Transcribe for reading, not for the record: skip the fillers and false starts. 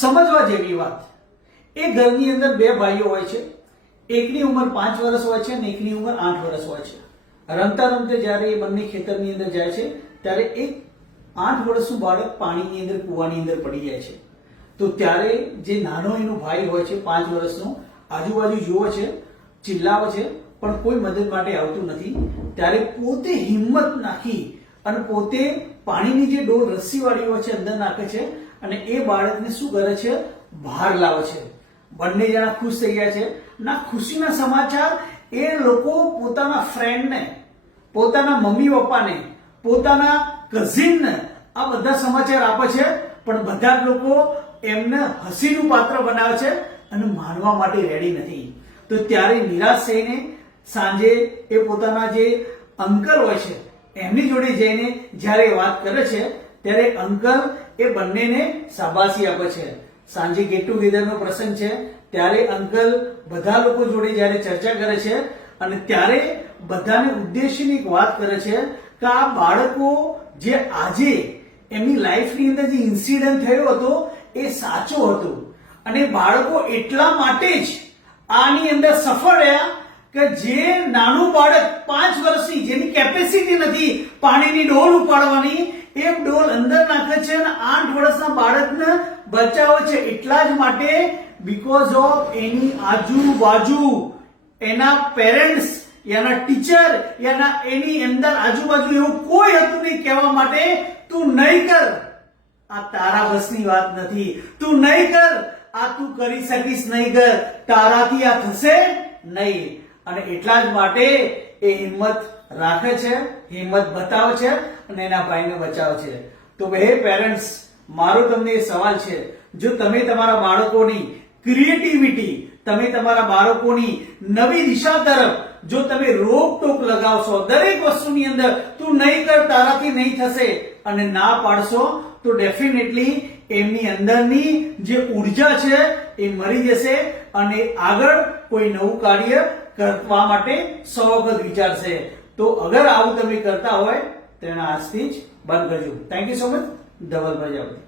સમજવા જેવી વાત. એ ઘરની અંદર બે ભાઈઓ હોય છે. એકની ઉંમર 5 વર્ષ હોય છે અને એકની ઉંમર 8 વર્ષ હોય છે. રમતા રમતે જ્યારે એ બંને ખેતરની અંદર જાય છે ત્યારે એક 8 વર્ષનું બાળક પાણીની અંદર કૂવાની અંદર પડી જાય છે. તો ત્યારે જે નાનો એનો ભાઈ હોય છે 5 વર્ષનો, આજુબાજુ જુએ છે, ચિલ્લાવે છે, પણ કોઈ મદદ માટે આવતું નથી. ત્યારે પોતે હિંમત નાખી અને પોતે પાણીની જે ડોલ રસ્સીવાળી હોય છે અંદર નાખે છે અને એ બાળકને શું કરે છે, બહાર લાવે છે. બંને જણા ખુશ થઈ ગયા છે. ના ખુશીના સમાચાર એ લોકો પોતાના ફ્રેન્ડને, પોતાના મમ્મી પપ્પાને, પોતાના કઝિનને આ બધા સમાચાર આપે છે, પણ બધા જ લોકો એમને હસીનું પાત્ર બનાવે છે અને માનવા માટે રેડી નથી. તો ત્યારે નિરાશ થઈને સાંજે એ પોતાના જે અંકલ હોય છે એમની જોડે જઈને જ્યારે વાત કરે છે ત્યારે અંકલ એ બંનેને શાબાશી આપે છે. સાંજે ગેટ ટુગેધરનો પ્રસંગ છે ત્યારે અંકલ બધા લોકો જોડે જ્યારે ચર્ચા કરે છે અને ત્યારે બધાને ઉદ્દેશીને એક વાત કરે છે કે આ બાળકો જે આજે એમની લાઈફની અંદર જે ઇન્સિડન્ટ થયો હતો એ સાચો હતો અને બાળકો એટલા માટે જ આની અંદર સફળ રહ્યા કે જે નાનું બાળક 5 વર્ષની, જેની કેપેસિટી નથી પાણીની ડોલ ઉપાડવાની, એ ડોલ અંદર નાખે છે અને 8 વર્ષના બાળકને બચાવે છે. એટલા જ માટે બીકોઝ ઓફ એની આજુબાજુ એના પેરેન્ટ્સ, એના ટીચર, એની અંદર આજુબાજુ એવું કોઈ હતું નહીં કહેવા માટે તું નહીં કર, આ તારા બસની વાત નથી, તું નહીં કર, આ તું કરી શકીશ નહીં, કર, તારાથી આ થશે નહીં. અને એટલા જ માટે એ હિંમત રાખે છે, હિંમત બતાવે છે અને એના ભાઈને બચાવે છે. તો હે પેરેન્ટ્સ, મારો તમને એ સવાલ છે, જો તમે તમારા બાળકોની ક્રિએટિવિટી, તમે તમારા બાળકોની નવી દિશા તરફ જો તમે રોકટોક લગાવશો, દરેક વસ્તુની અંદર તું નહીં કર, તારાથી નહીં થશે અને ના પાડશો, તો ડેફિનેટલી એમની અંદરની જે ઉર્જા છે એ મરી જશે અને આગળ કોઈ નવું કાર્ય કરવા માટે 100 વખત વિચારશે. તો અગર આવું તમે કરતા હોય તો એના આજથી જ બંધ કરજો. Thank you so much. Dhaval Prajapati.